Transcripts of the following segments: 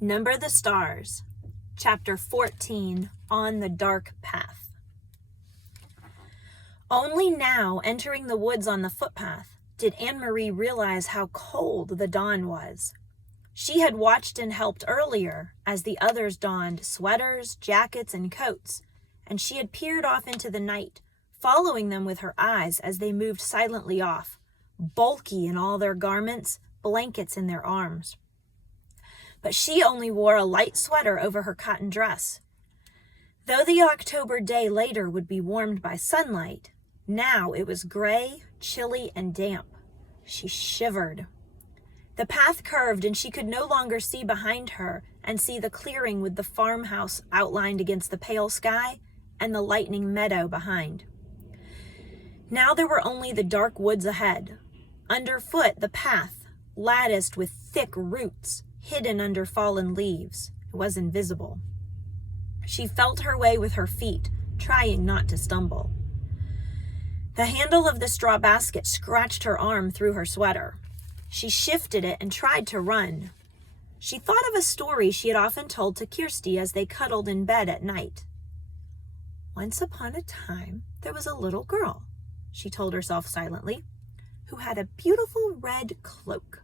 Number the Stars, Chapter 14, On the Dark Path. Only now, entering the woods on the footpath, did Anne-Marie realize how cold the dawn was. She had watched and helped earlier as the others donned sweaters, jackets, and coats, and she had peered off into the night, following them with her eyes as they moved silently off, bulky in all their garments, blankets in their arms. But she only wore a light sweater over her cotton dress. Though the October day later would be warmed by sunlight, now it was gray, chilly, and damp. She shivered. The path curved, and she could no longer see behind her and see the clearing with the farmhouse outlined against the pale sky and the lightning meadow behind. Now there were only the dark woods ahead. Underfoot, the path, latticed with thick roots, hidden under fallen leaves, was invisible. She felt her way with her feet, trying not to stumble. The handle of the straw basket scratched her arm through her sweater. She shifted it and tried to run. She thought of a story she had often told to Kirsty as they cuddled in bed at night. Once upon a time, there was a little girl, she told herself silently, who had a beautiful red cloak.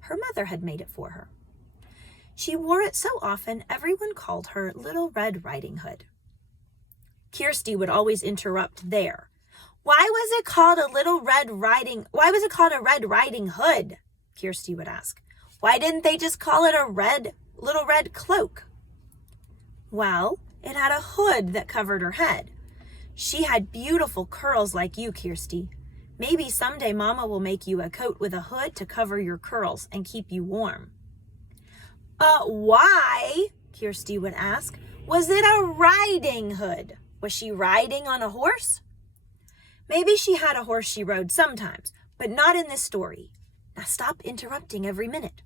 Her mother had made it for her. She wore it so often, everyone called her Little Red Riding Hood. Kirsty would always interrupt there. Why was it called a Red Riding Hood? Kirsty would ask. Why didn't they just call it a little red cloak? Well, it had a hood that covered her head. She had beautiful curls like you, Kirsty. Maybe someday Mama will make you a coat with a hood to cover your curls and keep you warm. But why, Kirsty would ask, was it a riding hood? Was she riding on a horse? Maybe she had a horse she rode sometimes, but not in this story. Now stop interrupting every minute.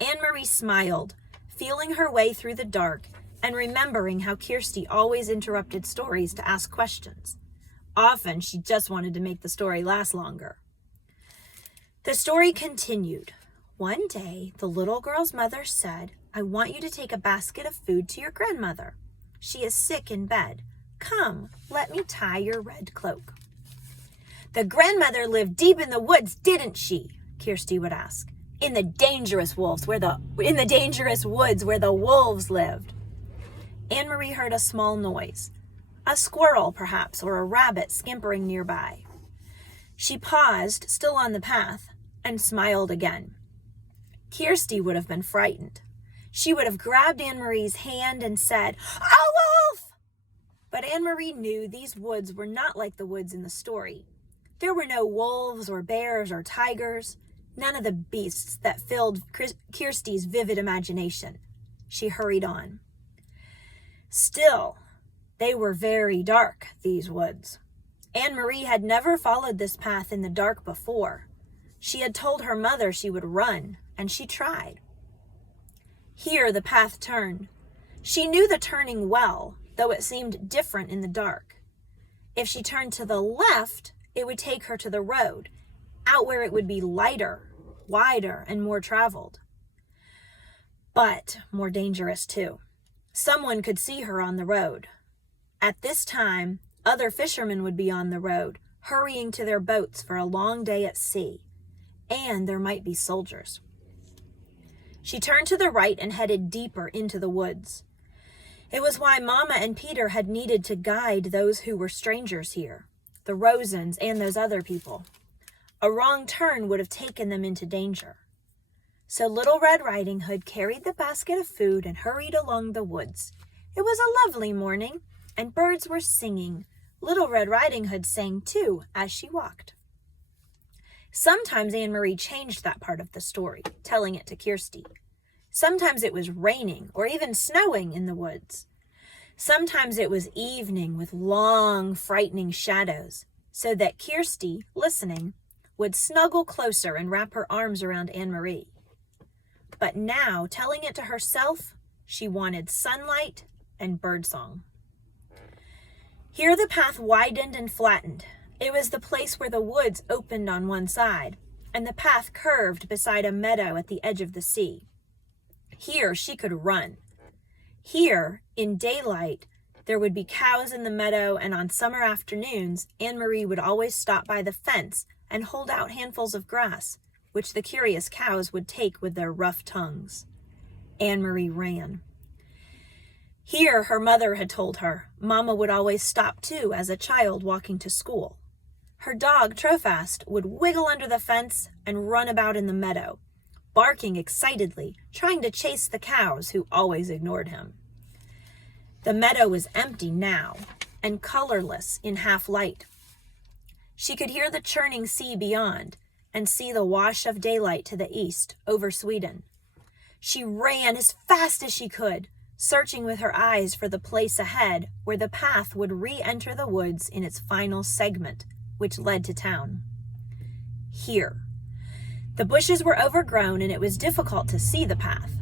Anne-Marie smiled, feeling her way through the dark and remembering how Kirsty always interrupted stories to ask questions. Often she just wanted to make the story last longer. The story continued. One day, the little girl's mother said, I want you to take a basket of food to your grandmother. She is sick in bed. Come, let me tie your red cloak. The grandmother lived deep in the woods, didn't she? Kirsty would ask. In the dangerous woods where the wolves lived. Anne-Marie heard a small noise. A squirrel, perhaps, or a rabbit scampering nearby. She paused, still on the path, and smiled again. Kirsty would have been frightened. She would have grabbed Anne-Marie's hand and said, "A wolf!" But Anne-Marie knew these woods were not like the woods in the story. There were no wolves or bears or tigers, none of the beasts that filled Kirsty's vivid imagination. She hurried on. Still, they were very dark, these woods. Anne-Marie had never followed this path in the dark before. She had told her mother she would run, and she tried. Here the path turned. She knew the turning well, though it seemed different in the dark. If she turned to the left, it would take her to the road, out where it would be lighter, wider, and more traveled. But more dangerous too. Someone could see her on the road. At this time, other fishermen would be on the road, hurrying to their boats for a long day at sea. And there might be soldiers. She turned to the right and headed deeper into the woods. It was why Mama and Peter had needed to guide those who were strangers here, the Rosens and those other people. A wrong turn would have taken them into danger. So Little Red Riding Hood carried the basket of food and hurried along the woods. It was a lovely morning, and birds were singing. Little Red Riding Hood sang too as she walked. Sometimes Anne-Marie changed that part of the story, telling it to Kirsty. Sometimes it was raining or even snowing in the woods. Sometimes it was evening with long, frightening shadows, so that Kirsty, listening, would snuggle closer and wrap her arms around Anne-Marie. But now, telling it to herself, she wanted sunlight and birdsong. Here the path widened and flattened. It was the place where the woods opened on one side, and the path curved beside a meadow at the edge of the sea. Here she could run. Here, in daylight, there would be cows in the meadow, and on summer afternoons, Anne-Marie would always stop by the fence and hold out handfuls of grass, which the curious cows would take with their rough tongues. Anne-Marie ran. Here, her mother had told her, Mama would always stop too as a child walking to school. Her dog, Trofast, would wiggle under the fence and run about in the meadow, barking excitedly, trying to chase the cows who always ignored him. The meadow was empty now and colorless in half light. She could hear the churning sea beyond and see the wash of daylight to the east over Sweden. She ran as fast as she could, searching with her eyes for the place ahead where the path would re-enter the woods in its final segment, which led to town. Here. The bushes were overgrown and it was difficult to see the path,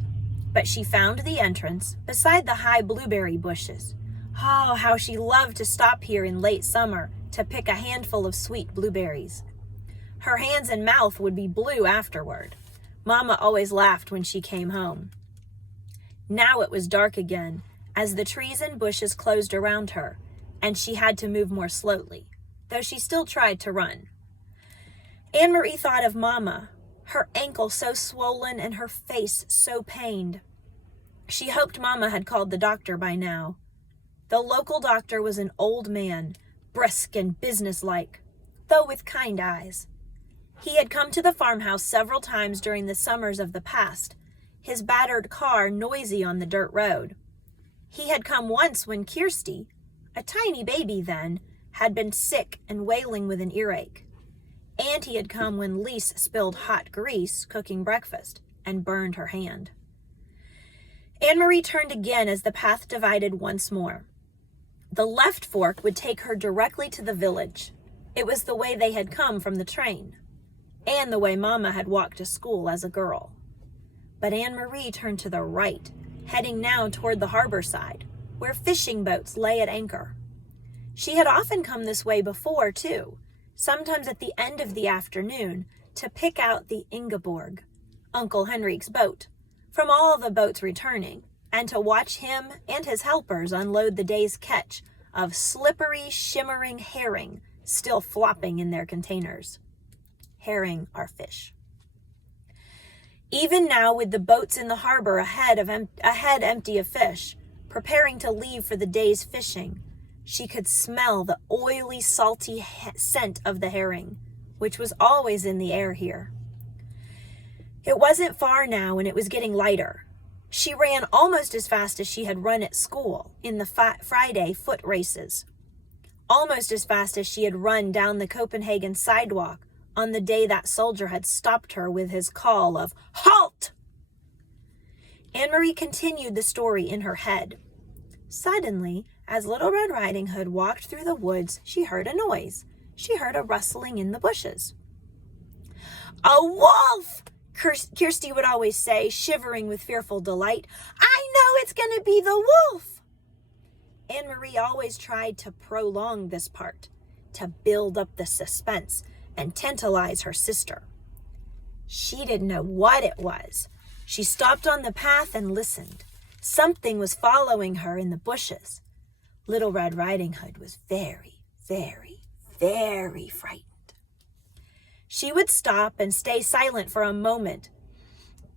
but she found the entrance beside the high blueberry bushes. Oh, how she loved to stop here in late summer to pick a handful of sweet blueberries. Her hands and mouth would be blue afterward. Mama always laughed when she came home. Now it was dark again as the trees and bushes closed around her, and she had to move more slowly, though she still tried to run. Anne-Marie thought of Mama, her ankle so swollen and her face so pained. She hoped Mama had called the doctor by now. The local doctor was an old man, brisk and businesslike, though with kind eyes. He had come to the farmhouse several times during the summers of the past, his battered car noisy on the dirt road. He had come once when Kirsty, a tiny baby then, had been sick and wailing with an earache. And he had come when Lise spilled hot grease cooking breakfast and burned her hand. Anne-Marie turned again as the path divided once more. The left fork would take her directly to the village. It was the way they had come from the train, and the way Mama had walked to school as a girl. But Anne-Marie turned to the right, heading now toward the harbor side, where fishing boats lay at anchor. She had often come this way before, too, sometimes at the end of the afternoon, to pick out the Ingeborg, Uncle Henrik's boat, from all the boats returning, and to watch him and his helpers unload the day's catch of slippery, shimmering herring still flopping in their containers. Herring are fish. Even now, with the boats in the harbor ahead empty of fish, preparing to leave for the day's fishing, she could smell the oily, salty scent of the herring, which was always in the air here. It wasn't far now, and it was getting lighter. She ran almost as fast as she had run at school in the Friday foot races, almost as fast as she had run down the Copenhagen sidewalk on the day that soldier had stopped her with his call of "Halt!" Anne-Marie continued the story in her head. Suddenly, as Little Red Riding Hood walked through the woods, she heard a noise. She heard a rustling in the bushes. "A wolf!" Kirsty would always say, shivering with fearful delight. "I know it's going to be the wolf!" Anne-Marie always tried to prolong this part, to build up the suspense and tantalize her sister. She didn't know what it was. She stopped on the path and listened. Something was following her in the bushes. Little Red Riding Hood was very, very, very frightened. She would stop and stay silent for a moment,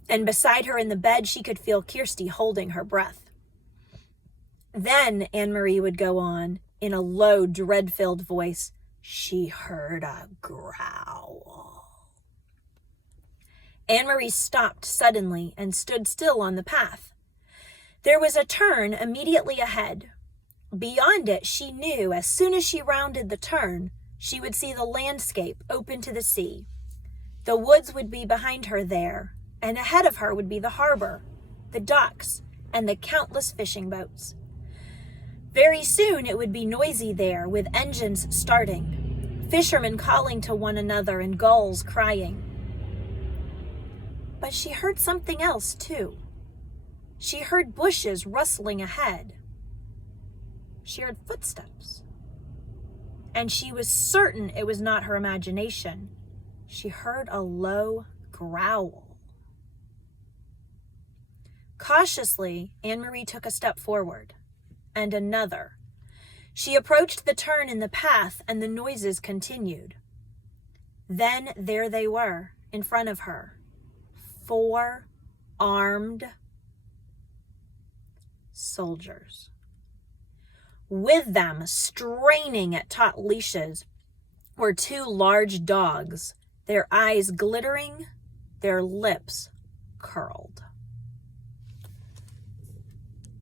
and beside her in the bed she could feel Kirsty holding her breath. Then Anne-Marie would go on, in a low, dread-filled voice. She heard a growl. Anne-Marie stopped suddenly and stood still on the path. There was a turn immediately ahead. Beyond it, she knew as soon as she rounded the turn, she would see the landscape open to the sea. The woods would be behind her there, and ahead of her would be the harbor, the docks, and the countless fishing boats. Very soon it would be noisy there, with engines starting, fishermen calling to one another and gulls crying. But she heard something else, too. She heard bushes rustling ahead. She heard footsteps. And she was certain it was not her imagination. She heard a low growl. Cautiously, Anne-Marie took a step forward, and another. She approached the turn in the path, and the noises continued. Then there they were, in front of her. 4 armed soldiers. With them, straining at taut leashes, were 2 large dogs, their eyes glittering, their lips curled.